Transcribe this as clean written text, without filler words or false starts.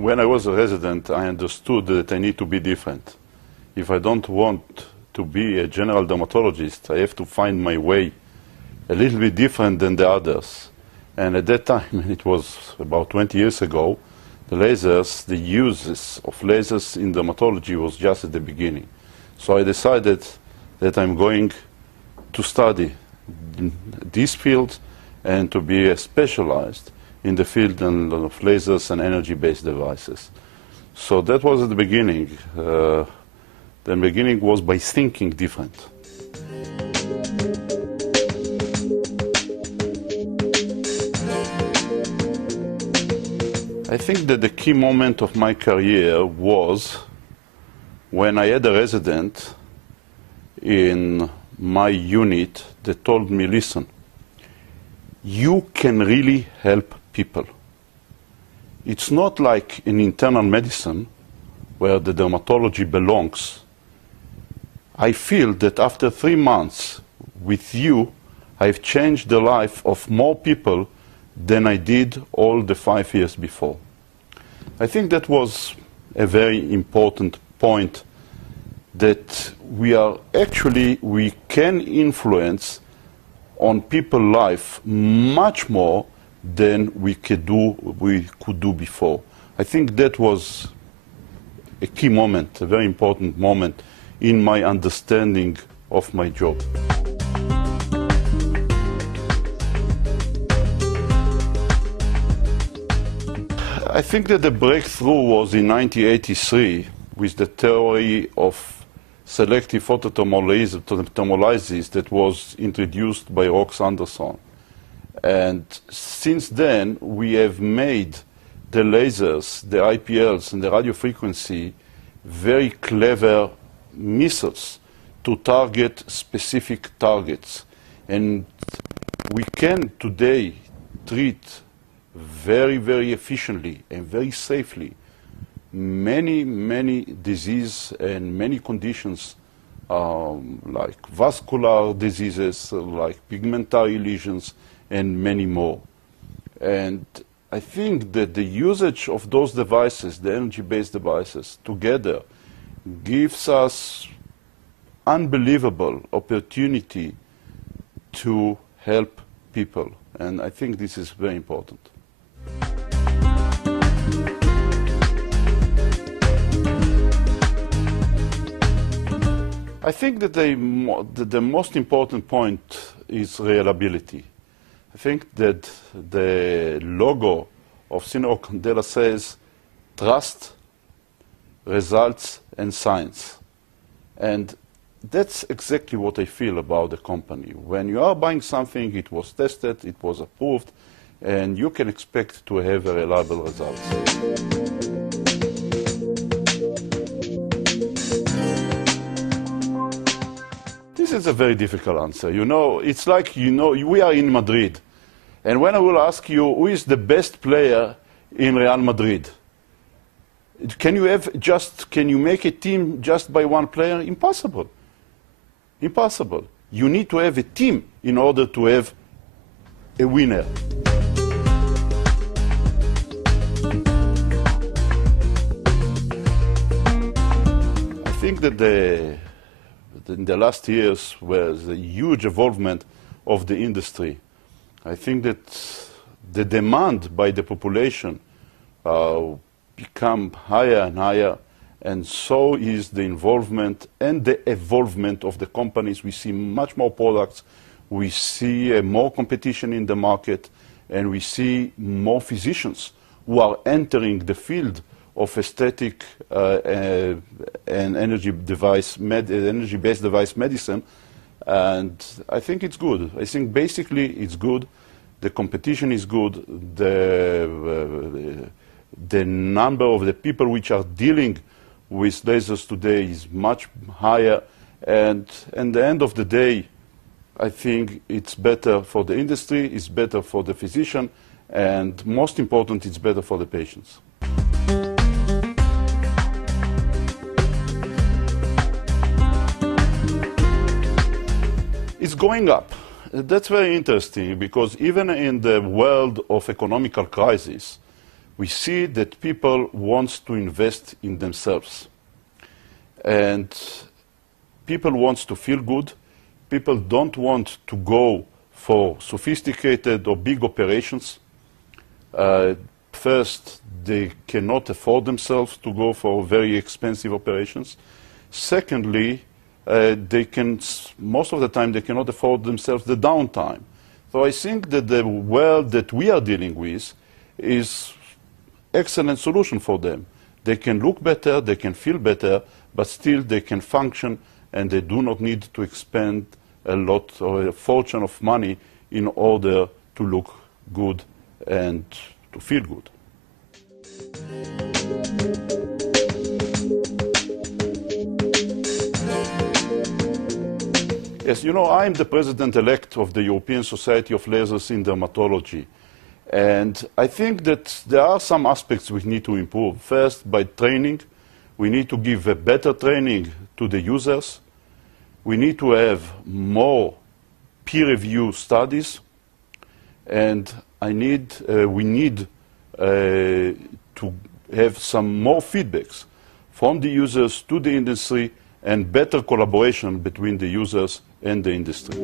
when I was a resident, I understood that I need to be different. If I don't want to be a general dermatologist, I have to find my way a little bit different than the others. And at that time, it was about 20 years ago, the lasers, the uses of lasers in dermatology was just at the beginning. So I decided that I'm going to study this field and to be specialized in the field of lasers and energy-based devices. So that was at the beginning. The beginning was by thinking different. I think that the key moment of my career was when I had a resident in my unit that told me, listen, you can really help people. It's not like in internal medicine where the dermatology belongs. I feel that after 3 months with you, I've changed the life of more people than I did all the 5 years before. I think that was a very important point, that we can influence on people's life much more than we could do before. I think that was a key moment, a very important moment in my understanding of my job. I think that the breakthrough was in 1983 with the theory of selective photothermolysis that was introduced by Rox Anderson. And since then, we have made the lasers, the IPLs, and the radiofrequency very clever missiles to target specific targets. And we can today treat very, very efficiently and very safely many diseases and many conditions like vascular diseases, like pigmentary lesions, and many more. And I think that the usage of those devices, the energy-based devices, together gives us unbelievable opportunity to help people. And I think this is very important. I think that the most important point is reliability. I think that the logo of Syneron Candela says trust, results, and science. And that's exactly what I feel about the company. When you are buying something, it was tested, it was approved, and you can expect to have a reliable result. This is a very difficult answer. You know, it's like, we are in Madrid. And when I will ask you, who is the best player in Real Madrid? Can you make a team just by one player? Impossible. Impossible. You need to have a team in order to have a winner. I think that in the last years was a huge involvement of the industry. I think that the demand by the population become higher and higher, and so is the involvement and the evolvement of the companies. We see much more products, we see more competition in the market, and we see more physicians who are entering the field of aesthetic and energy-based device medicine, and I think it's good. I think basically it's good. The competition is good. The number of the people which are dealing with lasers today is much higher, and at the end of the day, I think it's better for the industry, it's better for the physician, and most important, it's better for the patients. It's going up. That's very interesting, because even in the world of economical crisis, we see that people want to invest in themselves. And people want to feel good. People don't want to go for sophisticated or big operations. First, they cannot afford themselves to go for very expensive operations. Secondly, most of the time, they cannot afford themselves the downtime. So I think that the world that we are dealing with is excellent solution for them. They can look better, they can feel better, but still they can function, and they do not need to expend a lot or a fortune of money in order to look good and to feel good. Yes, you know, I'm the president-elect of the European Society of Lasers in Dermatology. And I think that there are some aspects we need to improve. First, by training. We need to give a better training to the users. We need to have more peer-reviewed studies. And we need to have some more feedbacks from the users to the industry and better collaboration between the users and the industry.